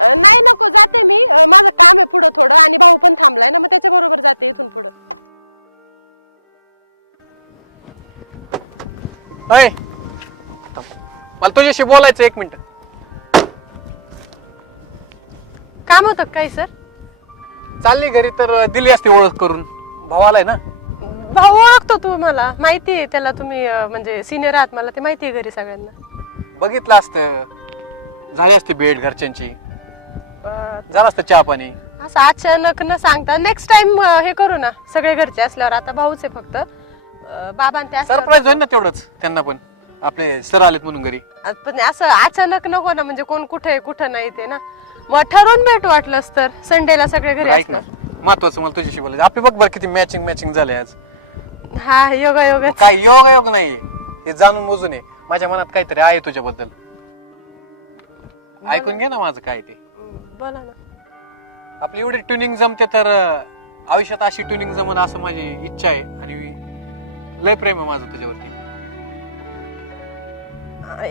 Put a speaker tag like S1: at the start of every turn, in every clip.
S1: थोडं. आणि भाऊ पण थांबलाय ना मग त्याच्या बरोबर जाते इथून पुढं.
S2: अय मला तुझ्याशी बोलायचं एक मिनिट.
S1: काम होतं काही सर?
S2: चालली घरी तर दिली असती ओळख करून. भाऊ आलाय ना?
S1: भाऊ ओळखतो तू मला. माहिती आहे त्याला तुम्ही अं, म्हणजे सिनियर आहात मला ते माहिती आहे घरी सगळ्यांना.
S2: बघितलं असतं. झाली असती भेट घरच्यांची. झालं असतं चहा पाणी?
S1: असं अचानक न सांगता नेक्स्ट टाइम हे करू ना सगळे घरचे असल्यावर. आता भाऊच आहे फक्त. अं, बाबा आणि ते असल्यावर-
S2: सरप्राईज होईल ना तेवढंच त्यांना पण. आपले सर आलेत म्हणून घरी.
S1: पण असं अचानक नको ना म्हणजे कोण कुठे आहे, कुठं नाही ते ना. मग ठरवून भेटू वाटलंच तर संडेला सगळे घरी
S2: ऐक ना
S1: असणार
S2: महत्वाचं मला तुझ्याशी बोलायचं. आपली बघ बरं किती मॅचिंग मॅचिंग झाले आज.
S1: हा योगा योगा
S2: काय योग योग नाही हे जाणून बुजून आहे माझ्या मनात काहीतरी आहे तुझ्याबद्दल. ऐकून घे ना माझं काय ते.
S1: बोला ना.
S2: आपली एवढी ट्युनिंग जमते तर अं, आयुष्यात अशी ट्युनिंग जमन असं माझी इच्छा आहे आणि लय प्रेम आहे माझं तुझ्यावरती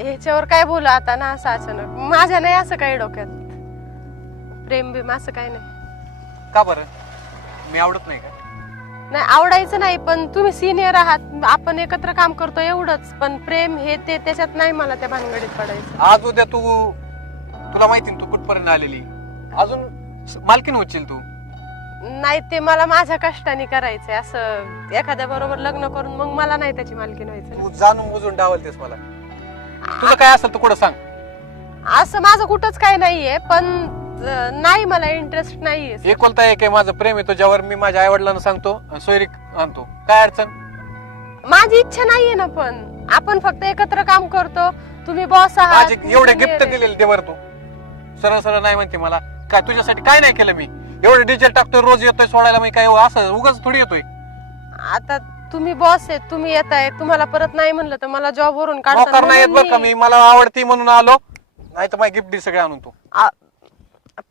S1: ह्याच्यावर काय बोलू आता ना असं अचानक. माझ्या नाही असं काही डोक्यात. प्रेम बिम असं काही नाही.
S2: का बरं? मी आवडत नाही का?
S1: नाही आवडायचं नाही पण तुम्ही सिनियर आहात. आपण एकत्र काम करतो एवढंच. पण प्रेम हे ते त्याच्यात नाही मला त्या भानगडीत पडायचं.
S2: आज उद्या तू तुला माहिती ना तू कुठपर्यंत आलेली? अजून मालकीन होशील तू.
S1: नाही ते मला माझ्या कष्टाने करायचंय. असं एखाद्या बरोबर लग्न करून मग मला नाही त्याची मालकी व्हायचं
S2: तू जाणून बुजून डावलतेस मला. तुझं काय असेल तू कुठं सांग.
S1: असं माझं कुठंच काही नाहीये पण अं, नाही मला इंटरेस्ट नाहीये
S2: एकोलता एक आहे माझं प्रेम आहे तुझ्यावर. मी माझ्या आई वडिलांना सांगतो आणि सोयरीक आणतो. काय अडचण?
S1: माझी इच्छा नाहीये ना पण. आपण फक्त एकत्र काम करतो तुम्ही बॉस आहात
S2: माझे
S1: मी
S2: एवढे गिफ्ट
S1: आहे.
S2: दिलेले देवर तू. सरळ सरळ नाही म्हणते मला. काय तुझ्यासाठी काय नाही केलं मी? एवढे डिझेल टाकतोय रोज येतोय सोडायला मी काय असं उगाच थोडी येतोय?
S1: आता तुम्ही बॉस आहेत तुम्ही येत आहे तुम्हाला परत नाही म्हणलं तर मला जॉब वरून
S2: नोकर नाही येत बरं का मी? मला आवडती म्हणून आलो. नाही तर माझी गिफ्ट दे सगळे आणून तू.
S1: आ-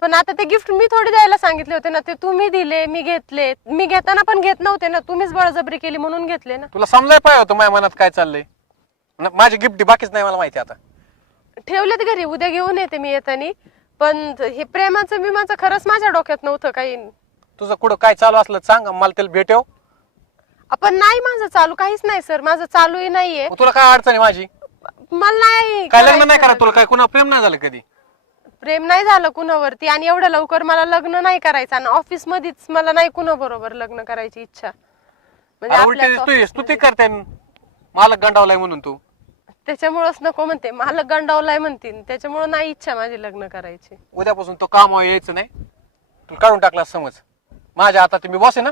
S1: पण आता ते गिफ्ट मी थोडी द्यायला सांगितले होते ना ते तुम्ही दिले मी घेतले. मी घेताना पण घेत नव्हते ना तुम्हीच बळजबरी केली म्हणून घेतले ना.
S2: तुला समजाय पाहिजे होतं माझ्या मनात काय चाललंय. न- माझी गिफ्ट बाकीच नाही मला माहिती आता.
S1: ठेवलेत घरी उद्या घेऊन येते मी येतानी. पण हे प्रेमाचं बिमाचं खरंच माझ्या डोक्यात नव्हतं काही.
S2: तुझं कुठं काय चालू असलं सांग मला त्याला भेटव
S1: आपण नाही माझं चालू काहीच नाही सर. माझं चालूही नाहीये.
S2: तुला काय अडचण आहे माझी?
S1: मला नाही
S2: काय लग्न नाही
S1: करायचं.
S2: करा तुला? काय कुणा प्रेम नाही झालं कधी?
S1: प्रेम नाही झालं कुणावरती आणि एवढं लवकर मला लग्न नाही करायचं आणि ऑफिस मध्येच मला नाही कुणा बरोबर लग्न करायची इच्छा. म्हणजे
S2: अरे उलटे
S1: आपल्याच
S2: तू
S1: office
S2: स्तुती
S1: मध्ये.
S2: करते. मला गंडावलाय म्हणून तू.
S1: त्याच्यामुळंच नको म्हणते. मला गंडावलाय म्हणतील त्याच्यामुळं नाही इच्छा माझी लग्न करायची.
S2: उद्यापासून तो काम यायचं नाही. तू काढून टाकला समज. माझ्या हातात मी बॉस आहे ना?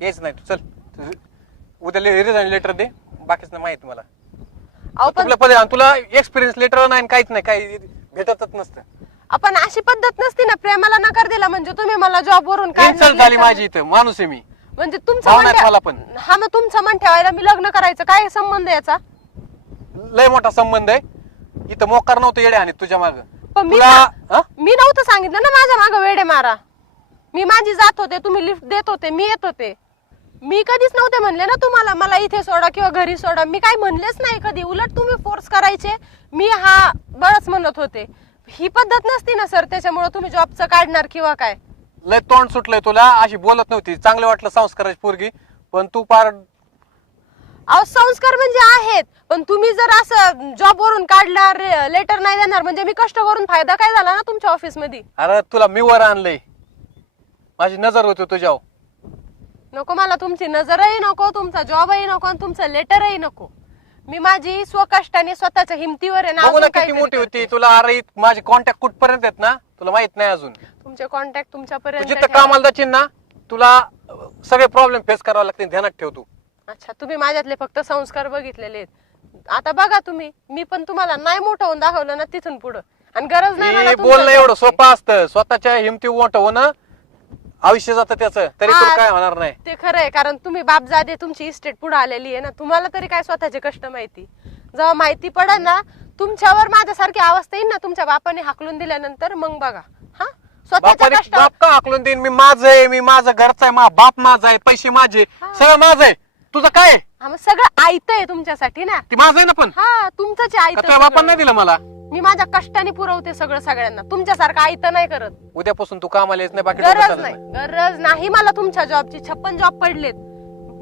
S2: यायचं नाही तू चल. उद्या रिझाईन लेटर दे. बाकीच नाही माहिती मला.
S1: अहो पण
S2: तुला पदे तुला एक्सपिरियन्स लेटर नाही आणि काहीच नाही. काही भेटतच नसतं.
S1: आपण अशी पद्धत नसती ना. प्रेमाला नकार दिला म्हणजे तुम्ही मला जॉब वरून
S2: इन्सल्ट झाली माझी इथं. माणूस आहे मी.
S1: म्हणजे तुमचं
S2: भावना आहेत
S1: मन
S2: मला पण.
S1: हा मग तुमचं मन ठेवायला मी लग्न करायचं. काय संबंध याचा?
S2: लय मोठा संबंध आहे. इथं मोकार नव्हतं येडे आणि तुझ्या माग.
S1: पण मी
S2: तुला?
S1: मी नव्हतं सांगितलं ना माझ्या मागं वेडे मारा. मी माझी जात होते तुम्ही लिफ्ट देत होते मी येत होते. मी कधीच नव्हते म्हणले ना तुम्हाला मला इथे सोडा किंवा घरी सोडा. मी काही म्हणलेच नाही कधी. उलट तुम्ही फोर्स करायचे. मी हा बळच म्हणत होते. ही पद्धत नसती ना सर त्याच्यामुळे तुम्ही जॉबचं काढणार किंवा काय?
S2: लय तोंड सुटलंय तुला. अशी बोलत नव्हती. चांगलं वाटलं संस्काराची पोरगी. पण तू पार
S1: अहो संस्कार म्हणजे आहेत. पण तुम्ही जर असं जॉब वरून काढणार लेटर नाही देणार म्हणजे मी कष्ट करून फायदा काय झाला ना तुमच्या ऑफिसमध्ये
S2: अरे तुला मी वर आणलंय. माझी नजर होती तुझ्यावर.
S1: नको मला तुमची नजरही नको तुमचा जॉबही नको आणि तुमचं लेटरही नको. मी माझी स्वकष्टाने स्वतःच्या हिमतीवर आहे ना
S2: बघू ना
S1: अजून
S2: किती
S1: काहीतरी
S2: मोठी
S1: करते.
S2: होती तुला अरे इत- माझे कॉन्टॅक्ट कुठपर्यंत आहेत ना? तुला माहीत नाही अजून. तू
S1: तुमचे कॉन्टॅक्ट तुमच्यापर्यंत
S2: जिथं
S1: ठेवा.
S2: कामाला जाशील ना? तुला अं, सगळे प्रॉब्लेम फेस करावे लागतील. ध्यानात ठेव तू.
S1: अच्छा तुम्ही माझ्यातले फक्त संस्कार बघितलेले आहेत. आता बघा तुम्ही मी पण तुम्हाला नाही मोठं होऊन दाखवलं ना तिथून पुढं. आणि गरज नाही मला
S2: हे बोलणं एवढं. सोपं असतं. स्वतःच्या हिमती मोठं होणं आयुष्य जातं त्याचं. तरी
S1: हा,
S2: काय होणार नाही.
S1: ते खरं आहे कारण तुम्ही बापजादे तुमची इस्टेट पुढे आलेली आहे ना तुम्हाला तरी काय स्वतःचे कष्ट माहिती? जेव्हा माहिती पडेल ना तुमच्यावर माझ्यासारखी अवस्था येईल ना तुमच्या बापाने हाकलून दिल्यानंतर मग बघा. हा? स्वतःच्या
S2: बापाने
S1: कष्ट
S2: बाप का हाकलून देईन? मी माझं आहे मी माझं घरचं आहे मा बाप माझा आहे पैसे माझे सगळं माझं आहे. तुझं काय? आहे?
S1: हा मग सगळं आयत आहे तुमच्यासाठी ना?
S2: ती माझं आहे ना पण.
S1: हा तुमचंच
S2: का
S1: आयत
S2: तुझ्या बापान नाही दिलं मला?
S1: मी माझ्या कष्टाने पुरवते सगळं सगळ्यांना. तुमच्यासारखं आई तर नाही करत.
S2: उद्यापासून तू कामाला येत नाही बाकी डोकं
S1: गरज
S2: चालत
S1: नाही गरज नाही मला तुमच्या जॉबची छप्पन जॉब पडलेत.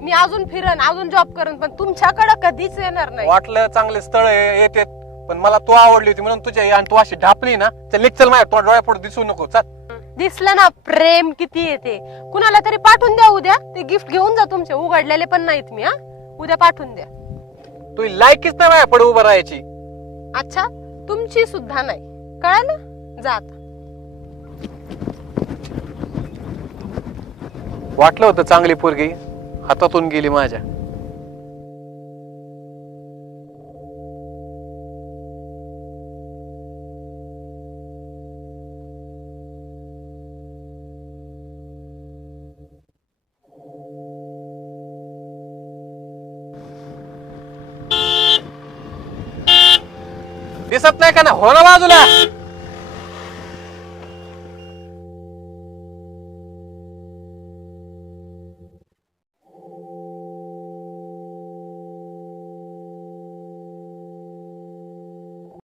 S1: मी अजून फिरन अजून जॉब करन पण तुमच्याकडे कधीच येणार नाही.
S2: वाटलं चांगले स्थळ येते पण मला तू आवडली होती म्हणून तुझ्या आणि तू अशी ढापली ना चल चल माझ्या डोळ्यापुढे दिसू नको चल.
S1: दिसलं ना प्रेम किती येते. कुणाला तरी पाठवून द्या उद्या. ते गिफ्ट घेऊन जा तुमचे. उघडलेले पण नाहीत मी हा. उद्या पाठवून द्या.
S2: तू लायकीच नाही माझ्या पुढे उभं राहायची.
S1: अच्छा तुमची सुद्धा नाही. कळालं? जा आता.
S2: वाटलं होतं चांगली पोरगी हातातून गेली माझ्या. दिसत नाही का ना हो ना बाजूला.